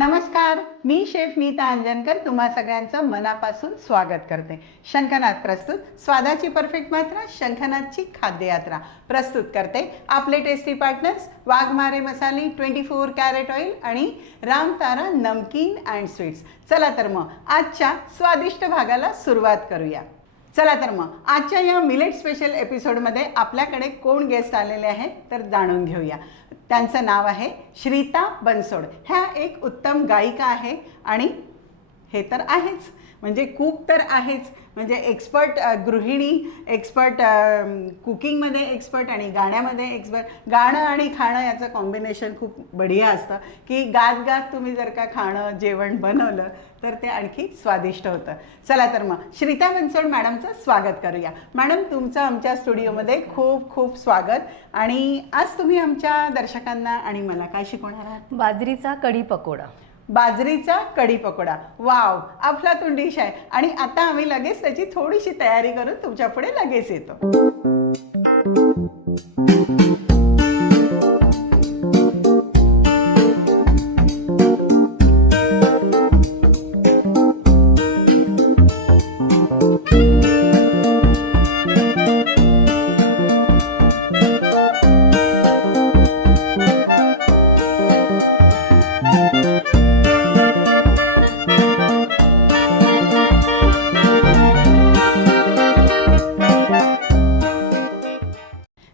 नमस्कार, मी शेफ नीता अंजनकर तुम्हा सगळ्यांचं मनापासून स्वागत करते. शंखनाद प्रस्तुत, स्वादाची परफेक्ट मात्रा, शंखनादची खाद्ययात्रा प्रस्तुत करते आपले टेस्टी पार्टनर्स वाघमारे मसाले, 24 कॅरेट ऑइल आणि रामतारा नमकीन अँड स्वीट्स. चला तर मग आजच्या स्वादिष्ट भागाला सुरुवात करूया. चला तर मग आजच्या या मिलेट स्पेशल एपिसोडमध्ये आपल्याकडे कोण गेस्ट आलेले आहेत तर जाणून घेऊया. त्यांचं नाव आहे श्रीता बनसोड. ह्या एक उत्तम गायिका आहे आणि हे तर आहेच म्हणजे कुक तर आहेच, म्हणजे एक्सपर्ट गृहिणी, एक्सपर्ट कुकिंगमध्ये एक्सपर्ट आणि गाण्यामध्ये एक्सपर्ट. गाणं आणि खाणं याचं कॉम्बिनेशन खूप बढिया असतं की गात गात तुम्ही जर का खाणं जेवण बनवलं तर ते आणखी स्वादिष्ट होतं. चला तर मग श्रीता बनसोड मॅडमचं स्वागत करूया. मॅडम, तुमचं आमच्या स्टुडिओमध्ये खूप खूप स्वागत. आणि आज तुम्ही आमच्या दर्शकांना आणि मला काय शिकवणार आहात? बाजरीचा कढी पकोडा. बाजरीचा कढी पकोडा. वाव, अफलातून डिश आहे. आणि आता आम्ही लगेच त्याची थोडीशी तयारी करून तुमच्या पुढे लगेच येतो.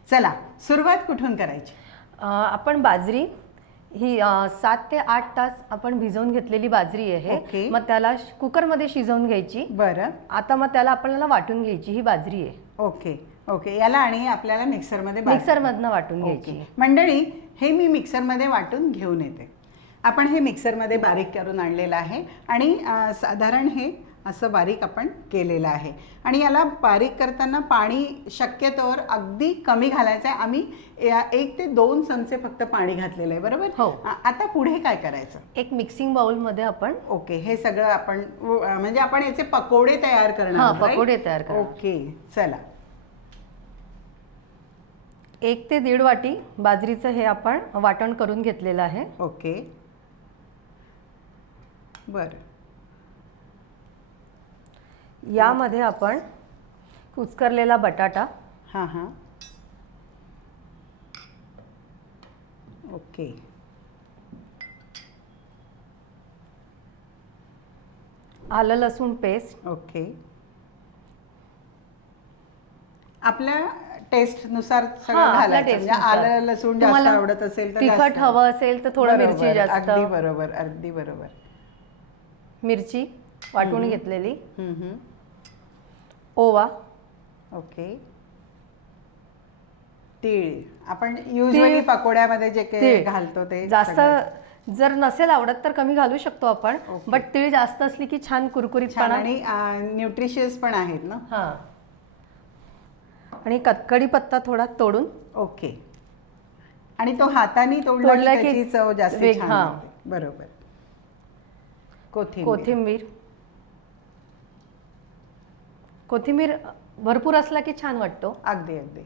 चला, सुरुवात कुठून करायची? आपण बाजरी ही 7 ते 8 तास आपण भिजवून घेतलेली बाजरी आहे. ओके. मग त्याला कुकरमध्ये शिजवून घ्यायची. बरं. आता मग त्याला आपल्याला वाटून घ्यायची. ही बाजरी आहे. Okay okay. याला आणि आपल्याला मिक्सरमध्ये मिक्सरमधनं वाटून घ्यायची. मंडळी, हे मी मिक्सरमध्ये वाटून घेऊन येते. आपण हे मिक्सरमध्ये बारीक करून आणलेलं आहे आणि साधारण हे असं बारीक आपण केलेलं आहे. आणि याला बारीक करताना पाणी शक्यतोवर अगदी कमी घालायचं आहे. आम्ही 1 ते 2 चमचे फक्त पाणी घातलेलं आहे, बरोबर? हो. आता पुढे काय करायचं? एक मिक्सिंग बाउलमध्ये आपण ओके, हे सगळं आपण म्हणजे आपण याचे पकोडे तयार करणार आहोत, पकोडे तयार करणार. ओके, चला. 1 ते 1.5 वाटी बाजरीचं हे आपण वाटण करून घेतलेलं आहे. ओके, बरं. यामध्ये आपण कुस्करलेला बटाटा, हां हां, ओके. आलं लसूण पेस्ट, ओके. आपल्या टेस्टनुसार सगळं आपल्या घालायचं. म्हणजे टेस्टनुसार. आलं लसूण जास्त तुम्हाला आवडत असेल तर तिखट जास्त. हवं असेल तर थोडं बरोबर, मिरची जास्त. अगदी बरोबर, अगदी बरोबर. मिरची वाटून घेतलेली, हम्म. ओवा, ओके. तीळ आपण युजली पकोड्यामध्ये जे काही तीळ घालतो ते जास्त सगळं. जर नसेल आवडत तर कमी घालू शकतो आपण. ओके. बट तीळ जास्त असली की छान कुरकुरीत छान आणि न्यूट्रिशियस पण आहेत ना. हां. आणि कढीपत्ता थोडा तोडून. ओके. आणि तो हाताने तोडला तोडला की की त्याची चव जास्त वेग- छान हां. येते. बरोबर. कोथिंबीर. कोथिंबीर भरपूर असला की छान वाटतो. अगदी अगदी.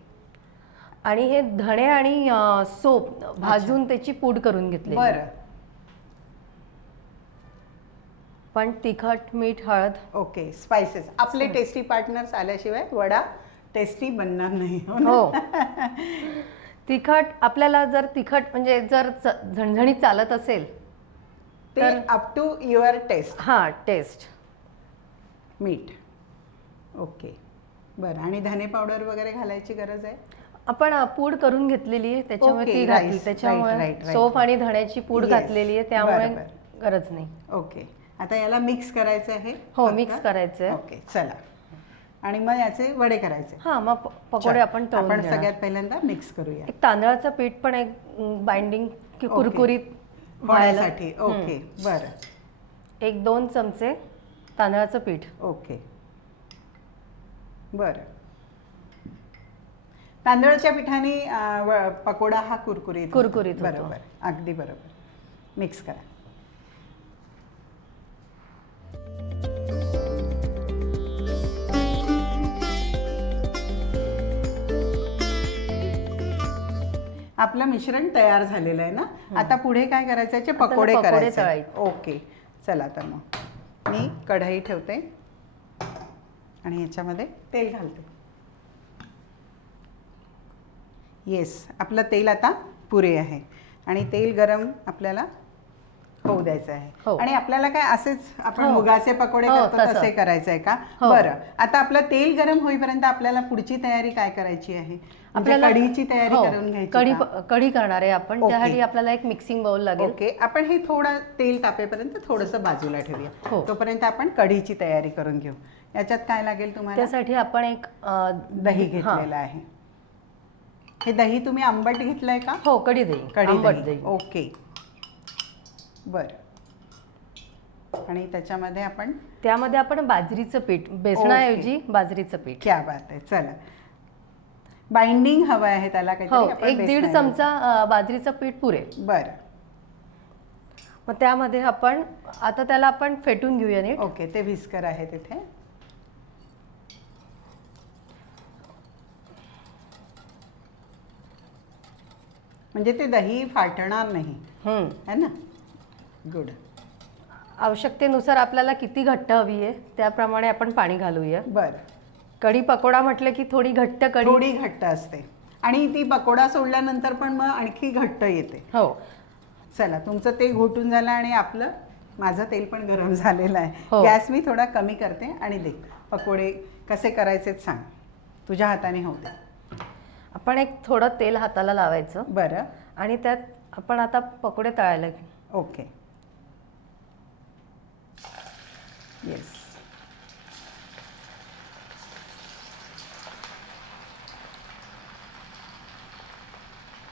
आणि हे धणे आणि सोप भाजून त्याची पूड करून घेतली. बरं. पण तिखट, मीठ, हळद. ओके. स्पायसेस आपले टेस्टी पार्टनर्स आल्याशिवाय वडा टेस्टी बनणार नाही. हो. तिखट आपल्याला जर तिखट म्हणजे जर झणझणीत चालत असेल ते अप टू युअर टेस्ट. हां, टेस्ट. मीठ. ओके, बरं. आणि धने पावडर वगैरे घालायची गरज आहे? आपण पूड करून घेतलेली आहे त्याच्यामुळे ओके, ती घातली. right, त्याच्यामुळे right. सोप आणि धण्याची पूड Yes. घातलेली आहे त्यामुळे बरोबर. गरज नाही. ओके. आता याला मिक्स करायचं आहे? हो, फक्त? मिक्स करायचं आहे. ओके, चला. आणि मग याचे वडे करायचे? हां, मग पकोडे आपण तळून आपण घेणार. सगळ्यात पहिल्यांदा मिक्स करूया. एक तांदळाचं पीठ पण एक बाइंडिंग की कुरकुरीत व्हायला. होण्यासाठी. ओके, बरं. 1-2 चमचे तांदळाचं पीठ. ओके, बरं. तांदळाच्या पिठाने पकोडा हा कुरकुरीत होतो. बरोबर, अगदी बरोबर. मिक्स करा. आपलं मिश्रण तयार झालेलं आहे ना. आता पुढे काय करायचं, याचे पकोडे पकोडे करायचे. तळायचे. ओके, चला तर मग मी कढई ठेवते आणि याच्यामध्ये तेल घालते. येस, आपलं तेल आता पुरे आहे आणि तेल गरम आपल्याला होऊ द्यायचं आहे. हो. आणि आपल्याला काय असेच आपण हो. मुगाचे पकोडे हो, करतो तसं. तसे करायचं आहे का? हो. बरं, आता आपलं तेल गरम होईपर्यंत आपल्याला पुढची तयारी काय करायची आहे? म्हणजे आपल्याला कढीची तयारी हो, करून घ्यायची का? कढी करणार आहे आपण. ओके. त्यासाठी आपल्याला एक मिक्सिंग बाउल लागेल. ओके, आपण हे थोडं तेल तापेपर्यंत थोडंसं बाजूला ठेवूया. हो. तोपर्यंत आपण कढीची तयारी करून घेऊ. याच्यात काय लागेल तुम्हाला? त्यासाठी आपण एक दही घेतलेलं आहे. हे दही तुम्ही आंबट घेतलंय का? हो, कढी दही, कढी आंबट दही. दही. ओके, बरं. आणि त्याच्यामध्ये आपण त्यामध्ये आपण बाजरीचं पीठ, बेसनाऐवजी बाजरीचं पीठ. क्या बात आहे. चला, बाइंडिंग हवं आहे त्याला हो, काहीतरी. आपण 1-1.5 बेसनाऐवजी. चमचा बाजरीचं पीठ पुरेल. बरं, मग त्यामध्ये आपण आता त्याला आपण फेटून घेऊया नीट. ओके. ते व्हिस्कर आहे तिथे. म्हणजे ते दही फाटणार नाही, है ना? गुड. आवश्यकतेनुसार आपल्याला किती घट्ट हवी आहे त्याप्रमाणे आपण पाणी घालूया. बरं, कढी पकोडा म्हटलं की थोडी घट्ट कढी. थोडी घट्ट असते आणि ती पकोडा सोडल्यानंतर पण मग आणखी घट्ट येते. हो. चला, तुमचं तेल घोटून झालं आणि आपलं माझं तेल पण गरम झालेलं आहे. हो. गॅस मी थोडा कमी करते आणि दे पकोडे कसे करायचे सांग. तुझ्या हाताने होऊ दे. आपण एक थोडं तेल हाताला लावायचं बरं, आणि त्यात आपण आता पकोडे तळायला घेऊ. ओके. येस.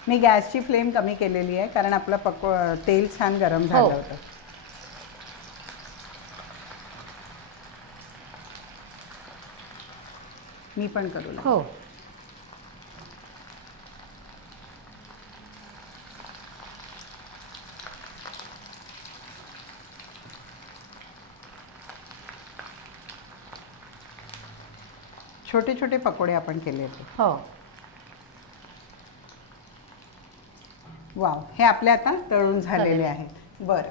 मी गॅसची फ्लेम कमी केलेली आहे कारण आपलं तेल छान गरम झालं हो. होतं. मी पण करू लागले. हो. छोटे छोटे पकोडे आपण केले होते. हो. वाव, हे आपले आता तळून झालेले आहेत. बरं,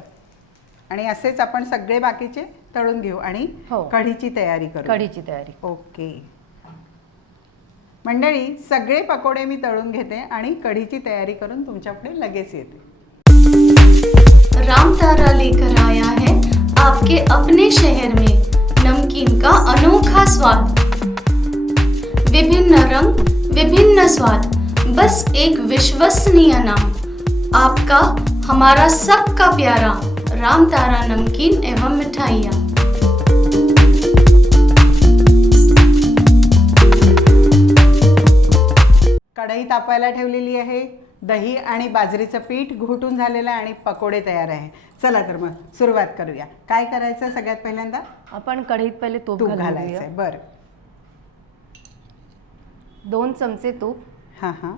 आणि असेच आपण सगळे बाकीचे तळून घेऊ आणि हो. कढीची तयारी करू. कढीची तयारी. ओके मंडळी, सगळे पकोडे मी तळून घेते आणि कढीची तयारी करून तुमच्यापुढे लगेच येते. रामतारा लेकर आया है आपके अपने शहर में नमकीन का अनोखा स्वाद। विभिन्न रंग, विभिन्न स्वाद, बस एक विश्वसनीय नाम, आपका हमारा सबका प्यारा रामतारा नमकीन एवं मिठाइयाँ। कढई तापायला ठेवलेली आहे. दही आणि बाजरीचं पीठ घोटून झालेलं आहे आणि पकोडे तयार आहे. चला तर मग सुरुवात करूया. काय करायचं? सगळ्यात पहिल्यांदा आपण कढईत पहिले तूप तूप घालायचं. घालायचंय. बरं, 2 चमचे तूप. हां हां.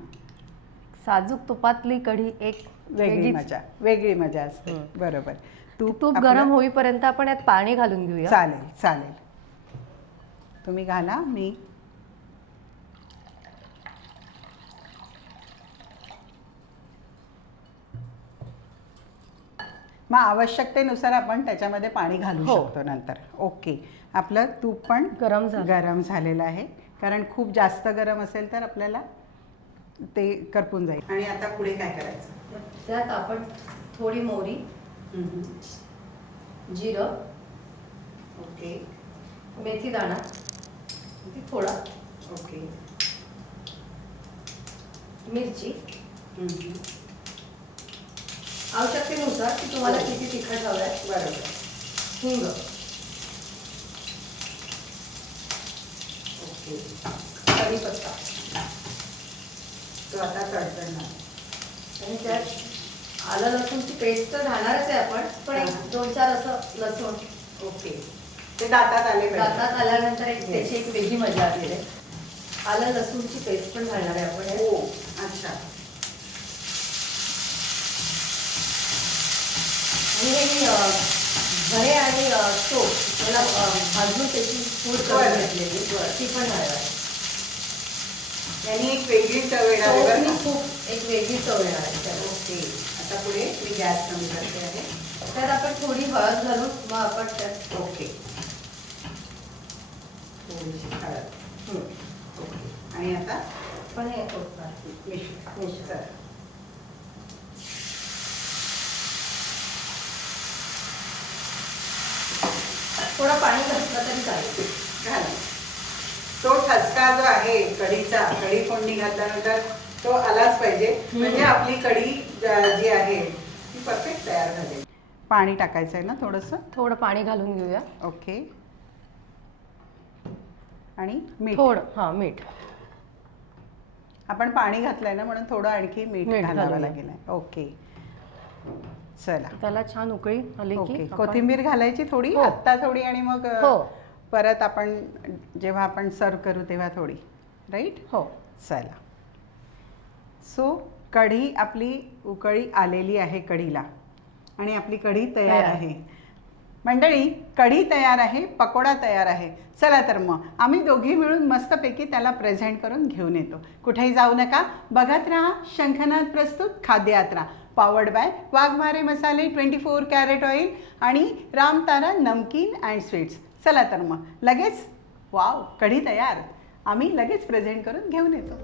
साजूक तुपातली कढी एक वेगळी मजा असते. बरोबर. तूप आपलं- गरम होईपर्यंत आपण यात पाणी घालून घेऊया. चालेल चालेल. तुम्ही घाला. मी मग आवश्यकतेनुसार आपण त्याच्यामध्ये पाणी घालू हो. शकतो नंतर. ओके, आपलं तूप पण गरम झालेलं आहे. कारण खूप जास्त गरम असेल तर आपल्याला ते करपून जाईल. आणि आता पुढे काय करायचं? त्यात आपण थोडी मोहरी, जिरं, ओके मेथी दाणा थोडा, ओके, मिरची आवश्यकतेनुसार की तुम्हाला किती तिखट हवं आहे. बरोबर. हिंग, ओके, कढीपत्ता तो आता तडतडणार. आणि त्यात आलं लसूणची पेस्ट तर घालणारच आहे आपण, पण एक 2-4 असं लसूण. ओके, ते दातात आले पाहिजे. दातात आल्यानंतर एक त्याची एक वेगळी मजा असते. आलं लसूणची पेस्ट पण घालणार आहे आपण. हो, अच्छा. आणि हे धणे आणि चोप मला भाजून त्याची पूड करून घेतलेली ती पण घालायला. यांनी एक वेगळी चव येणार आहे बरं का? खूप एक वेगळी चव येणार आहे त्याला. ओके, आता पुढे मी गॅस कमी करते आहे. त्यात आपण थोडी हळद घालून मग आपण त्यात ओके, थोडीशी हळद. ओके, आणि आता पण हे थोडंफार मिक्स करा. थोडं पाणी घातलं तरी चालेल. घाला. तो ठसका जो आहे कढीचा, कढी फोडणी घातल्यानंतर तो आलाच पाहिजे, म्हणजे आपली कढी जी आहे ती परफेक्ट तयार झाली. पाणी टाकायचं आहे ना थोडंसं? थोडं पाणी घालून घेऊया. ओके, आणि मीठ. हां मीठ. आपण पाणी घातलंय ना म्हणून थोडं आणखी मीठ मीठ घालावं घालूया. लागेल. ओके, चला. त्याला छान उकळी आली की ओके, आपण- कोथिंबीर घालायची थोडी, हो. आत्ता थोडी, आणि मग हो. परत आपण जेव्हा आपण सर्व करू तेव्हा थोडी, राईट? हो. चला. सो कढी आपली उकळी आलेली आहे कढीला, आणि आपली कढी तयार आहे. मंडळी, कढी तयार आहे, पकोडा तयार आहे. चला तर मग आम्ही दोघी मिळून मस्तपैकी त्याला प्रेझेंट करून घेऊन येतो. कुठेही जाऊ नका, बघत राहा शंखनाद प्रस्तुत खाद्ययात्रा, पॉवर्ड बाय वाघमारे मसाले, 24 कॅरेट ऑइल आणि रामतारा नमकीन अँड स्वीट्स. चला तर मग लगेच, वाव, कढी तयार. आम्ही लगेच प्रेझेंट करून घेऊन येतो.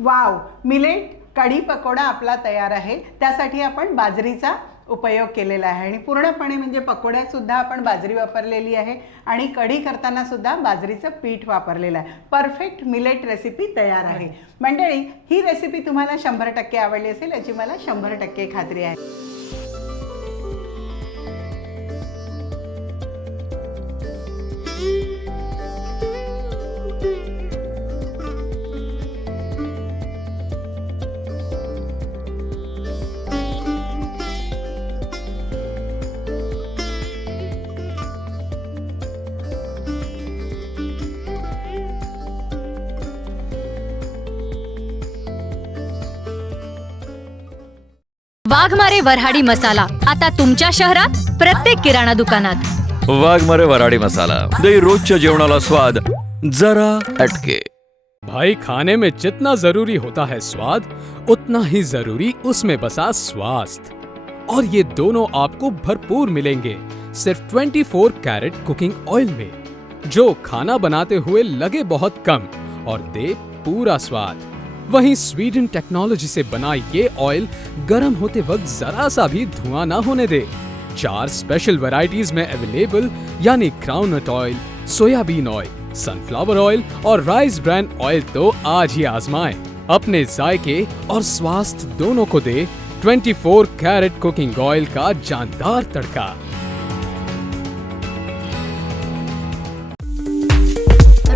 वाव, मिलेट कढी पकोडा आपला तयार आहे. त्यासाठी आपण बाजरीचा उपयोग केलेला आहे, आणि पूर्णपणे म्हणजे पकोड्यात सुद्धा आपण बाजरी वापरलेली आहे, आणि कढी करताना सुद्धा बाजरीचं पीठ वापरलेलं आहे. परफेक्ट मिलेट रेसिपी तयार आहे. मंडळी, ही रेसिपी तुम्हाला 100% आवडली असेल याची मला 100% खात्री आहे. वाघमारे वऱ्हाडी मसाला आता तुमच्या शहरात प्रत्येक किराणा दुकानात. वाघमारे वऱ्हाडी मसाला दे रोजच्या जेवणाला स्वाद जरा हटके. भाई, खाने में जितना जरूरी होता है स्वाद, उतना ही जरूरी उसमें बसा स्वास्थ्य, और ये दोनों आपको भरपूर मिलेंगे सिर्फ 24 कैरेट कुकिंग ऑयल में, जो खाना बनाते हुए लगे बहुत कम और दे पूरा स्वाद. वहीं स्वीडन टेक्नोलॉजी से बना ये ऑयल गर्म होते वक्त जरा सा भी धुआं ना होने दे. 4 स्पेशल वैरायटीज में अवेलेबल, यानी groundnut oil, soybean oil, sunflower oil और राइस ब्रांड ऑयल. तो आज ही आजमाएं. अपने जायके और स्वास्थ्य दोनों को दे 24 कैरेट कुकिंग ऑयल का जानदार तड़का.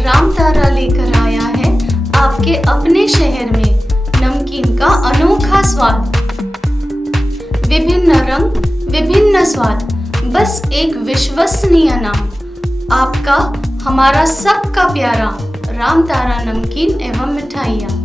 रामतारा लेकर आया है आपके अपने शहर में नमकीन का अनोखा स्वाद. विभिन्न रंग, विभिन्न स्वाद, बस एक विश्वसनीय नाम. आपका, हमारा सबका प्यारा रामतारा नमकीन एवं मिठाइयाँ.